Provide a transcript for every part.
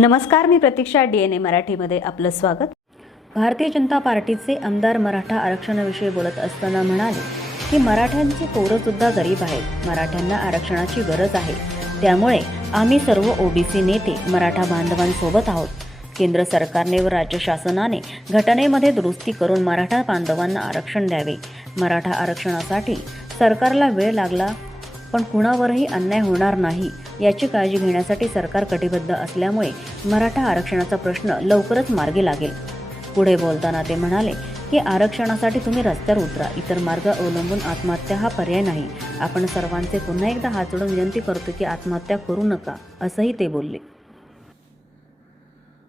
नमस्कार, मी प्रतीक्षा. DNA मराठीमध्ये आपलं स्वागत. भारतीय जनता पार्टीचे आमदार मराठा आरक्षणाविषयी बोलत असताना म्हणाले की मराठ्यांची पोरंसुद्धा गरीब आहेत. मराठ्यांना आरक्षणाची गरज आहे. त्यामुळे आम्ही सर्व ओबीसी नेते मराठा बांधवांसोबत आहोत. केंद्र सरकारने व राज्य शासनाने घटनेमध्ये दुरुस्ती करून मराठा बांधवांना आरक्षण द्यावे. मराठा आरक्षणासाठी सरकारला वेळ लागला, पण कुणावरही अन्याय होणार नाही याची काळजी घेण्यासाठी सरकार कटिबद्ध असल्यामुळे मराठा आरक्षणाचा प्रश्न लवकरच मार्गी लागेल. पुढे बोलताना ते म्हणाले की आरक्षणासाठी तुम्ही रस्त्यावर उतरा. इतर मार्ग अवलंबून आत्महत्या हा पर्याय नाही. आपण सर्वांचे पुन्हा एकदा हात जोडून विनंती करतो की आत्महत्या करू नका, असंही ते बोलले.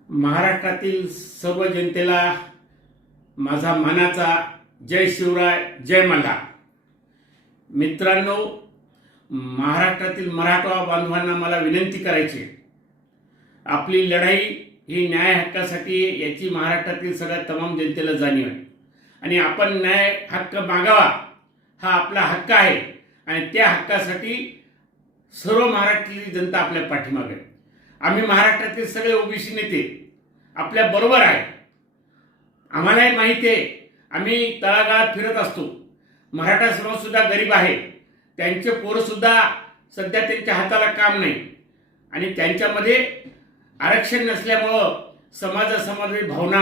महाराष्ट्रातील सर्व जनतेला माझा मानाचा जय शिवराय, जय मल्हार. मित्रांनो, महाराष्ट्रातील मराठा बांधवांना मला विनंती करायची, आपली लढाई ही न्याय हक्कासाठी याची महाराष्ट्रातील सगळ्या तमाम जनतेला जाणीव आहे आणि आपण न्याय हक्क मागावा हा आपला हक्क आहे आणि त्या हक्कासाठी सर्व महाराष्ट्रातील जनता आपल्या पाठीमागे आहे. आम्ही महाराष्ट्रातील सगळे ओबीसी नेते आपल्या बरोबर आहे. आम्हालाही माहिती आहे, आम्ही तळागाळात फिरत असतो. मराठा समाज सुद्धा गरीब आहे. त्यांचे पोरं सुद्धा सध्या त्यांच्या हाताला काम नाही आणि त्यांच्यामध्ये आरक्षण नसल्यामुळं समाजाची भावना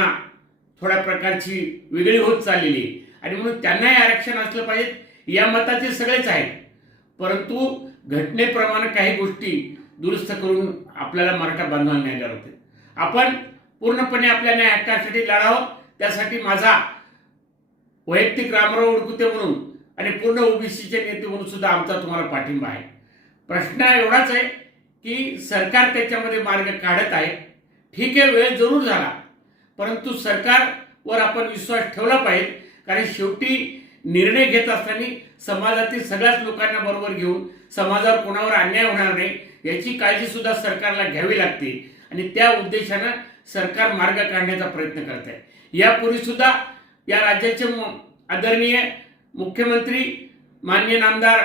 थोड्या प्रकारची वेगळी होत चाललेली आणि म्हणून त्यांनाही आरक्षण असलं पाहिजे या मताचे सगळेच आहेत. परंतु घटनेप्रमाणे काही गोष्टी दुरुस्त करून आपल्याला मराठा बांधवांना न्याय द्यावा लागतो. आपण पूर्णपणे आपल्या न्याय हक्कासाठी लढावं. त्यासाठी माझा वैयक्तिक रामराव उडकुते म्हणून आणि पूर्ण ओबीसीचे नेते म्हणून सुद्धा आमचा तुम्हाला पाठिंबा आहे. प्रश्न एवढाच आहे की सरकार त्याच्यामध्ये मार्ग काढत आहे. ठीक आहे, वेळ जरूर झाला, परंतु सरकारवर आपण विश्वास ठेवला पाहिजे. कारण शेवटी निर्णय घेत असताना समाजातील सगळ्याच लोकांना बरोबर घेऊन समाजावर कोणावर अन्याय होणार नाही याची काळजी सुद्धा सरकारला घ्यावी लागते आणि त्या उद्देशानं सरकार मार्ग काढण्याचा प्रयत्न करत आहे. यापूर्वी सुद्धा या राज्याचे आदरणीय मुख्यमंत्री माननीय नामदार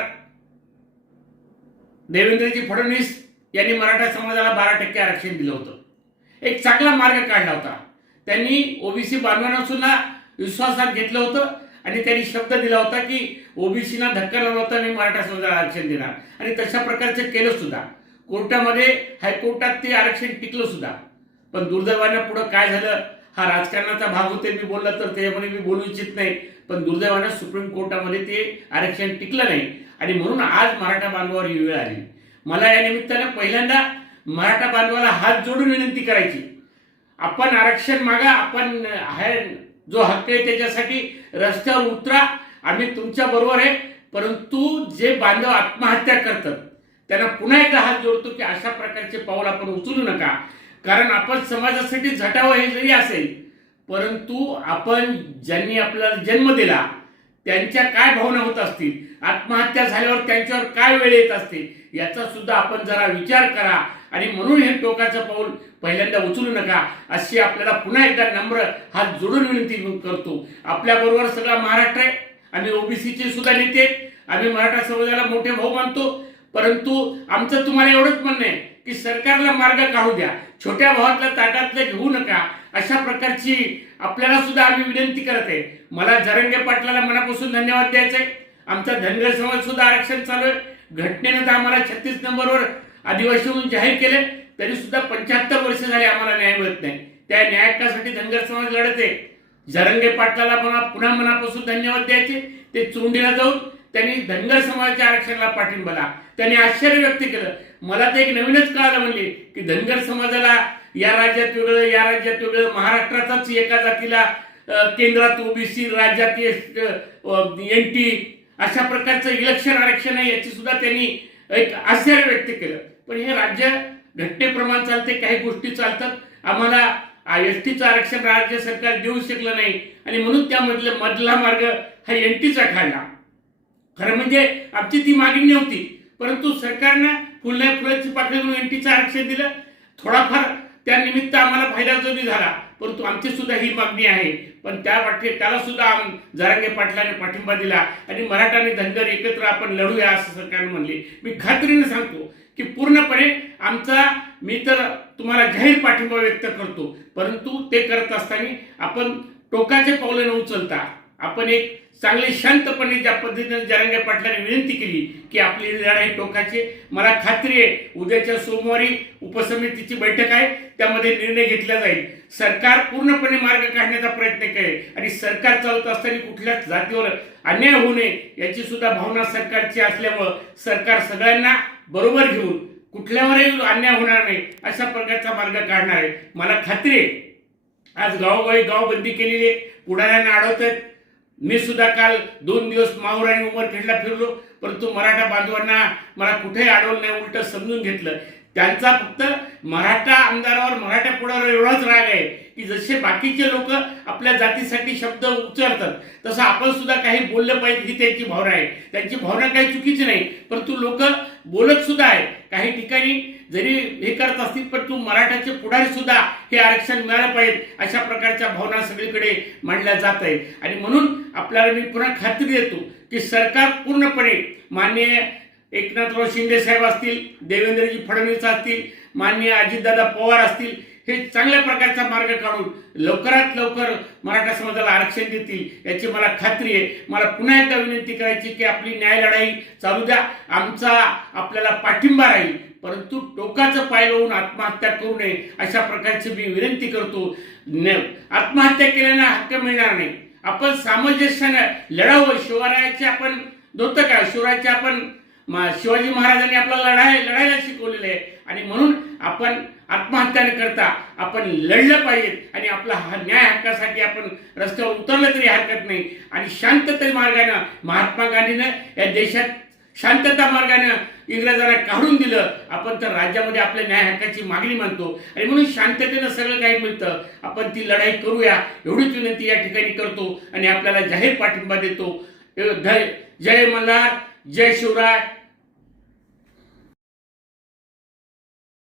देवेंद्रजी फडणवीस यांनी मराठा समाजाला 12% आरक्षण दिलं होतं. एक चांगला मार्ग काढला होता. त्यांनी ओबीसी बांधवांना सुद्धा विश्वासात घेतलं होतं आणि त्यांनी शब्द दिला होता की ओबीसीना धक्का न लावता मी मराठा समाजाला आरक्षण देणार आणि तशा प्रकारचं केलं सुद्धा. कोर्टामध्ये, हायकोर्टात ते आरक्षण टिकलं सुद्धा. पण दुर्दैवानं पुढं काय झालं, हा राजकारणाचा भाग होते, मी बोलला तर त्याच्यामध्ये मी बोलू इच्छित नाही, पण दुर्दैवानं सुप्रीम कोर्टामध्ये ते आरक्षण टिकलं नाही आणि म्हणून आज मराठा बांधवावर ही वेळ आली. मला या निमित्तानं पहिल्यांदा मराठा बांधवाला हात जोडून विनंती करायची, आपण आरक्षण मागा. आपण जो हक्क आहे त्याच्यासाठी रस्त्यावर उतरा. आम्ही तुमच्या बरोबर आहे. परंतु जे बांधव आत्महत्या करतात त्यांना पुन्हा एकदा हात जोडतो की अशा प्रकारचे पाऊल आपण उचलू नका. कारण आपण समाजासाठी झटावं हे जरी असेल, परंतु आपण ज्यांनी आपल्याला जन्म दिला त्यांच्या काय भावना होत असतील, आत्महत्या झाल्यावर त्यांच्यावर काय वेळ येत असते याचा सुद्धा आपण जरा विचार करा आणि म्हणून हे टोकाचं पाऊल पहिल्यांदा उचलू नका अशी आपल्याला पुन्हा एकदा नम्र हात जोडून विनंती करतो. आपल्याबरोबर सगळा महाराष्ट्र आहे. आम्ही ओबीसीचे सुद्धा नेते, आम्ही मराठा समाजाला मोठे भाऊ मानतो. परंतु आमचं तुम्हाला एवढंच म्हणणं आहे की सरकारला मार्ग काढू द्या. छोट्या भावातल्या ताटातलं घेऊ नका. अशा प्रकारची आपल्याला सुद्धा आम्ही विनंती करत आहे. मला जरंगे पाटलाला मनापासून धन्यवाद द्यायचे आहे. आमचा धनगर समाज सुद्धा आरक्षण चालू आहे. घटनेनं तर आम्हाला 36 नंबरवर आदिवासी म्हणून जाहीर केले, तरी सुद्धा 75 वर्ष झाले आम्हाला न्याय मिळत नाही. त्या न्याय हक्कासाठी धनगर समाज लढत आहे. जरंगे पाटलाला पुन्हा मनापासून धन्यवाद द्यायचे. ते चोंडीला जाऊन त्यांनी धनगर समाजाच्या आरक्षणाला पाठिंबा दिला. त्यांनी आश्चर्य व्यक्त केलं. मला तर एक नवीनच कळालं म्हणले की धनगर समाजाला या राज्यात वेगळं, या राज्यात वेगळं, महाराष्ट्राचाच एका जातीला केंद्रात ओबीसी, राज्यात NT अशा प्रकारचं इलेक्शन आरक्षण आहे याची सुद्धा त्यांनी एक आश्चर्य व्यक्त केलं. पण हे राज्य घटनेप्रमाणे चालते, काही गोष्टी चालतात. आम्हाला एसटीचं आरक्षण राज्य सरकार देऊ शकलं नाही आणि म्हणून त्यामधलं मधला मार्ग हा NTचा काढला. खरं म्हणजे आमची ती मागणी नव्हती, परंतु सरकारनं फुलाची पाकळी म्हणून NTचं आरक्षण दिलं. थोडाफार त्या निमित्त आम्हाला फायदा जरी झाला, परंतु आमची सुद्धा ही मागणी आहे. पण त्याला सुद्धा जरांगे पाटलाने पाठिंबा दिला आणि मराठा आणि धनगर एकत्र आपण लढूया असं सरकारने म्हणले. मी खात्रीने सांगतो की पूर्णपणे आमचा मी तर तुम्हाला जाहीर पाठिंबा व्यक्त करतो, परंतु ते करत असताना आपण टोकाचे पावले न उचलता आपण एक चांगली शांतपणे ज्या पद्धतीने जरांगे पाटलांनी विनंती केली की आपली लढाई टोकाची, मला खात्री आहे उद्याच्या सोमवारी उपसमितीची बैठक आहे, त्यामध्ये निर्णय घेतला जाईल. सरकार पूर्णपणे मार्ग काढण्याचा प्रयत्न करेल आणि सरकार चालत असताना कुठल्याच जातीवर अन्याय होऊ नये याची सुद्धा भावना सरकारची असल्यामुळं सरकार सगळ्यांना बरोबर घेऊन कुठल्यावरही अन्याय होणार नाही अशा प्रकारचा मार्ग काढणार आहे. मला खात्री आहे आज गावोगावी गावबंदी केलेली आहे, पुढाऱ्यांना अडवतात. मी सुद्धा काल 2 दिवस माहूर आणि उमरखेडला फिरलो, परंतु मराठा बांधवांना मला कुठेही अडवलं नाही, उलट समजून घेतलं. त्यांचा फक्त मराठा आमदारावर मराठा पुढाऱ्यावर एवढाच राग आहे की जसे बाकीचे लोक आपल्या जातीसाठी शब्द उच्चारतात तसं आपण सुद्धा काही बोललं पाहिजे ही त्यांची भावना आहे. त्यांची भावना काही चुकीची नाही, परंतु लोक बोलत सुद्धा आहे काही ठिकाणी जरी हे करत असतील, परंतु मराठाचे पुढारी सुद्धा हे आरक्षण मिळालं पाहिजे अशा प्रकारच्या भावना सगळीकडे मांडल्या जात आहेत. आणि म्हणून आपल्याला मी पुन्हा खात्री देतो की सरकार पूर्णपणे माननीय एकनाथराव शिंदे साहेब असतील, देवेंद्रजी फडणवीस असतील, माननीय अजितदादा पवार असतील, हे चांगल्या प्रकारचा मार्ग काढून लवकरात लवकर मराठा समाजाला आरक्षण देतील याची मला खात्री आहे. मला पुन्हा एकदा विनंती करायची की आपली न्याय लढाई चालू द्या, आमचा आपल्याला पाठिंबा राहील, परंतु टोकाचं पाय लावून आत्महत्या करू नये अशा प्रकारची मी विनंती करतो. आत्महत्या केल्याने हक्क मिळणार नाही, आपण सामंजस्याने लढावं. शिवरायाचे आपण नव्हतं का, शिवरायाचे आपण शिवाजी महाराजांनी आपल्याला लढायला शिकवलेलं आहे आणि म्हणून आपण आत्महत्या न करता आपण लढलं पाहिजे आणि आपला न्याय हक्कासाठी आपण रस्त्यावर उतरलं तरी हरकत नाही. आणि शांतता मार्गाने महात्मा गांधीनं या देशात शांतता मार्गाने इंग्रजांना काढून दिलं. आपण तर राज्यामध्ये आपल्या न्याय हक्काची मागणी मानतो आणि म्हणून शांततेनं सगळं काही मिळतं. आपण ती लढाई करूया एवढीच विनंती या ठिकाणी करतो आणि आपल्याला जाहीर पाठिंबा देतो. जय मल्हार, जय शिवराय,